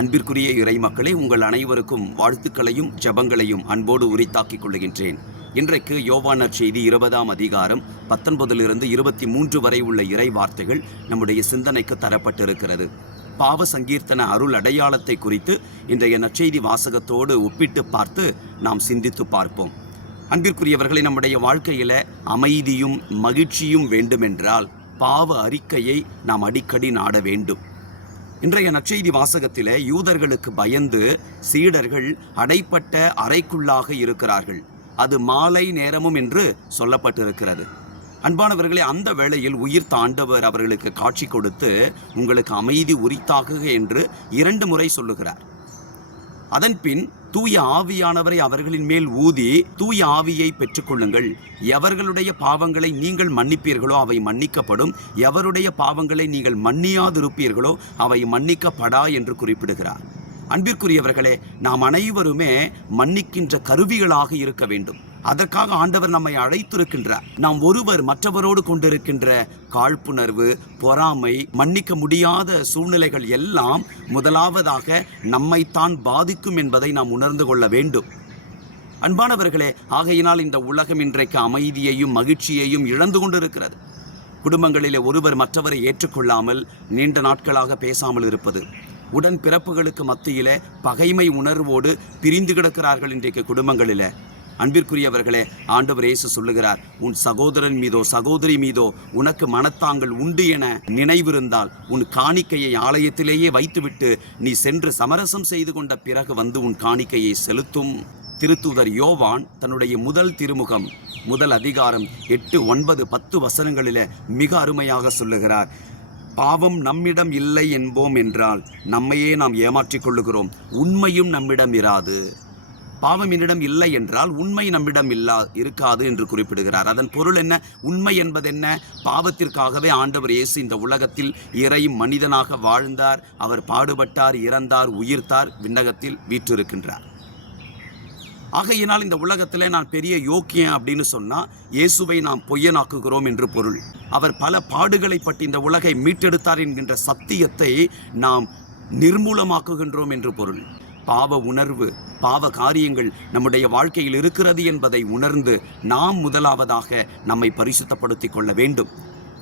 அன்பிற்குரிய இறை மக்களே, உங்கள் அனைவருக்கும் வாழ்த்துக்களையும் ஜெபங்களையும் அன்போடு உரித்தாக்கிக் கொள்கின்றேன். இன்றைக்கு யோவான் நற்செய்தி 20ஆம் அதிகாரம் 19 23 வரை உள்ள இறை வார்த்தைகள் நம்முடைய சிந்தனைக்கு தரப்பட்டிருக்கிறது. பாவ சங்கீர்த்தன அருள் அடையாளத்தை குறித்து இன்றைய நற்செய்தி வாசகத்தோடு ஒப்பிட்டு பார்த்து நாம் சிந்தித்து பார்ப்போம். அன்பிற்குரியவர்களை, நம்முடைய வாழ்க்கையில அமைதியும் மகிழ்ச்சியும் வேண்டுமென்றால் பாவ அறிக்கையை நாம் அடிக்கடி நாட வேண்டும். இன்றைய நற்செய்தி வாசகத்திலே யூதர்களுக்கு பயந்து சீடர்கள் அடைப்பட்ட அறைக்குள்ளாக இருக்கிறார்கள். அது மாலை நேரமும் என்று சொல்லப்பட்டிருக்கிறது. அன்பானவர்களே, அந்த வேளையில் உயிர்த்த ஆண்டவர் அவர்களுக்கு காட்சி கொடுத்து உங்களுக்கு அமைதி உரித்தாகுக என்று 2 முறை சொல்லுகிறார். அதன்பின் தூய ஆவியானவரை அவர்களின் மேல் ஊதி தூய ஆவியை பெற்றுக்கொள்ளுங்கள். எவர்களுடைய பாவங்களை நீங்கள் மன்னிப்பீர்களோ அவை மன்னிக்கப்படும், எவருடைய பாவங்களை நீங்கள் மன்னியாதிருப்பீர்களோ அவை மன்னிக்கப்படா என்று குறிப்பிடுகிறார். அன்பிற்குரியவர்களே, நாம் அனைவருமே மன்னிக்கின்ற கருவிகளாக இருக்க வேண்டும். அதற்காக ஆண்டவர் நம்மை அழைத்திருக்கின்றார். நாம் ஒருவர் மற்றவரோடு கொண்டிருக்கின்ற காழ்ப்புணர்வு, பொறாமை, மன்னிக்க முடியாத சூழ்நிலைகள் எல்லாம் முதலாவதாக நம்மைத்தான் பாதிக்கும் என்பதை நாம் உணர்ந்து கொள்ள வேண்டும். அன்பானவர்களே, ஆகையினால் இந்த உலகம் இன்றைக்கு அமைதியையும் மகிழ்ச்சியையும் இழந்து கொண்டிருக்கிறது. குடும்பங்களிலே ஒருவர் மற்றவரை ஏற்றுக்கொள்ளாமல் நீண்ட நாட்களாக பேசாமல் இருப்பது, உடன் பிறப்புகளுக்கு மத்தியிலே பகைமை உணர்வோடு பிரிந்து கிடக்கிறார்கள் இன்றைக்கு குடும்பங்களிலே. அன்பிற்குரியவர்களே, ஆண்டவர் இயேசு சொல்லுகிறார், உன் சகோதரன் மீதோ சகோதரி மீதோ உனக்கு மனத்தாங்கள் உண்டு என நினைவிருந்தால் உன் காணிக்கையை ஆலயத்திலேயே வைத்துவிட்டு நீ சென்று சமரசம் செய்து கொண்ட பிறகு வந்து உன் காணிக்கையை செலுத்தும். திருத்தூதர் யோவான் தன்னுடைய முதல் திருமுகம் 1 அதிகாரம் 8, 9, 10 வசனங்களிலே மிக அருமையாக சொல்லுகிறார். பாவம் நம்மிடம் இல்லை என்போம் என்றால் நம்மையே நாம் ஏமாற்றிக் கொள்ளுகிறோம், உண்மையும் நம்மிடம் இராது. பாவம் என்னிடம் இல்லை என்றால் உண்மை நம்மிடம் இருக்காது என்று குறிப்பிடுகிறார். அதன் பொருள் என்ன? உண்மை என்பது என்ன? பாவத்திற்காகவே ஆண்டவர் இயேசு இந்த உலகத்தில் இறை மனிதனாக வாழ்ந்தார். அவர் பாடுபட்டார், இறந்தார், உயிர்த்தார், விண்ணகத்தில் வீற்றிருக்கின்றார். ஆகையினால் இந்த உலகத்திலே நான் பெரிய யோக்கியன் அப்படின்னு சொன்னால் இயேசுவை நாம் பொய்யனாக்குகிறோம் என்று பொருள். அவர் பல பாடுகளை பற்றி இந்த உலகை மீட்டெடுத்தார் என்கின்ற சத்தியத்தை நாம் நிர்மூலமாக்குகின்றோம் என்று பொருள். பாவ உணர்வு, பாவ காரியங்கள் நம்முடைய வாழ்க்கையில் இருக்கிறது என்பதை உணர்ந்து நாம் முதலாவதாக நம்மை பரிசுத்தப்படுத்திக் கொள்ள வேண்டும்.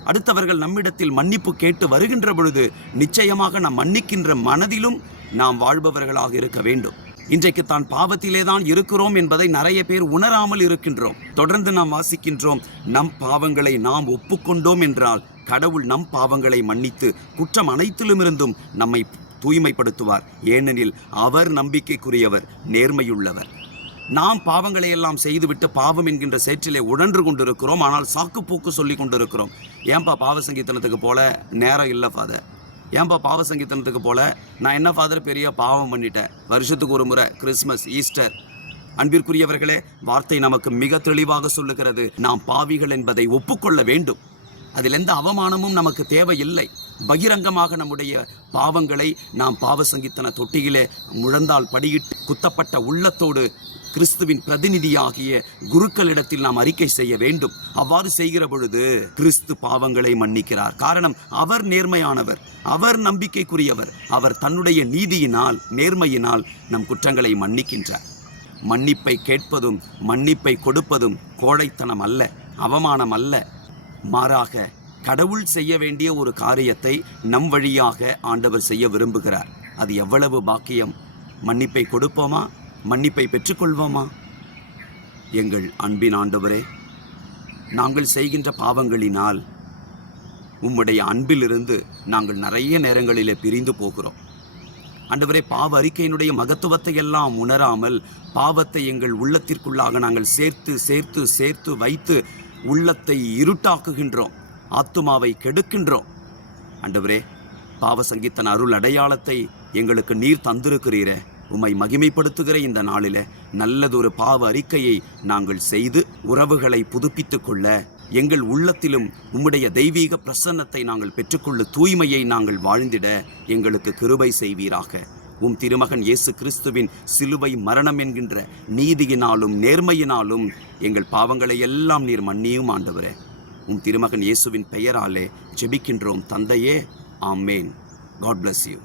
அடுத்தவர்கள் நம்மிடத்தில் மன்னிப்பு கேட்டு வருகின்ற பொழுது நிச்சயமாக நாம் மன்னிக்கின்ற மனதிலும் நாம் வாழ்பவர்களாக இருக்க வேண்டும். இன்றைக்கு தான் பாவத்திலே தான் இருக்கிறோம் என்பதை நிறைய பேர் உணராமல் இருக்கின்றோம். தொடர்ந்து நாம் வாசிக்கின்றோம், நம் பாவங்களை நாம் ஒப்புக்கொண்டோம் என்றால் கடவுள் நம் பாவங்களை மன்னித்து குற்றம் அனைத்திலுமிருந்தும் நம்மை தூய்மைப்படுத்துவார். ஏனெனில் அவர் நம்பிக்கைக்குரியவர், நேர்மையுள்ளவர். நாம் பாவங்களை எல்லாம் செய்துவிட்டு பாவம் என்கின்ற சேற்றிலே உழன்று கொண்டிருக்கிறோம். ஆனால் சாக்குப்போக்கு சொல்லி கொண்டிருக்கிறோம். ஏன்பா பாவ சங்கீர்த்தனத்துக்கு போல நேரம் இல்லை ஃபாதர், ஏன்பா பாவ சங்கீர்த்தனத்துக்கு போல நான் என்ன ஃபாதர் பெரிய பாவம் பண்ணிட்டேன், வருஷத்துக்கு ஒரு முறை கிறிஸ்மஸ், ஈஸ்டர். அன்பிற்குரியவர்களே, வார்த்தை நமக்கு மிக தெளிவாக சொல்லுகிறது, நாம் பாவிகள் என்பதை ஒப்புக்கொள்ள வேண்டும். அதில் எந்த அவமானமும் நமக்கு தேவையில்லை. பகிரங்கமாக நம்முடைய பாவங்களை நாம் பாவ சங்கீர்த்தன தொட்டியிலே முழந்தால் படியிட்டு குத்தப்பட்ட உள்ளத்தோடு கிறிஸ்துவின் பிரதிநிதியாகிய குருக்களிடத்தில் நாம் அறிக்கை செய்ய வேண்டும். அவ்வாறு செய்கிற பொழுது கிறிஸ்து பாவங்களை மன்னிக்கிறார். காரணம், அவர் நேர்மையானவர், அவர் நம்பிக்கைக்குரியவர். அவர் தன்னுடைய நீதியினால், நேர்மையினால் நம் குற்றங்களை மன்னிக்கின்றார். மன்னிப்பை கேட்பதும் மன்னிப்பை கொடுப்பதும் கோழைத்தனம் அல்ல, அவமானம் அல்ல. மாறாக கடவுள் செய்ய வேண்டிய ஒரு காரியத்தை நம் வழியாக ஆண்டவர் செய்ய விரும்புகிறார். அது எவ்வளவு பாக்கியம்! மன்னிப்பை கொடுப்போமா? மன்னிப்பை பெற்றுக்கொள்வோமா? எங்கள் அன்பின் ஆண்டவரே, நாங்கள் செய்கின்ற பாவங்களினால் உம்முடைய அன்பிலிருந்து நாங்கள் நிறைய நேரங்களிலே பிரிந்து போகிறோம். ஆண்டவரே, பாவ அறிக்கையினுடைய மகத்துவத்தை எல்லாம் உணராமல் பாவத்தை எங்கள் உள்ளத்திற்குள்ளாக நாங்கள் சேர்த்து சேர்த்து சேர்த்து வைத்து உள்ளத்தை இருட்டாக்குகின்றோம், ஆத்துமாவை கெடுக்கின்றோம். ஆண்டவரே, பாவ சங்கீர்த்தன அருள் அடையாளத்தை எங்களுக்கு நீர் தந்திருக்கிறீரே, உம்மை மகிமைப்படுத்துகிற இந்த நாளிலே நல்லதொரு பாவ அறிக்கையை நாங்கள் செய்து உறவுகளை புதுப்பித்துக் கொள்ள, எங்கள் உள்ளத்திலும் உம்முடைய தெய்வீக பிரசன்னத்தை நாங்கள் பெற்றுக்கொள்ள, தூய்மையை நாங்கள் வாழ்ந்திட எங்களுக்கு கிருபை செய்வீராக. உம் திருமகன் இயேசு கிறிஸ்துவின் சிலுவை மரணம் என்கின்ற நீதியினாலும் நேர்மையினாலும் எங்கள் பாவங்களை எல்லாம் நீர் மன்னியும் ஆண்டவரே. உம் திருமகன் இயேசுவின் பெயராலே ஜெபிக்கின்றோம் தந்தையே. ஆமேன். God bless you.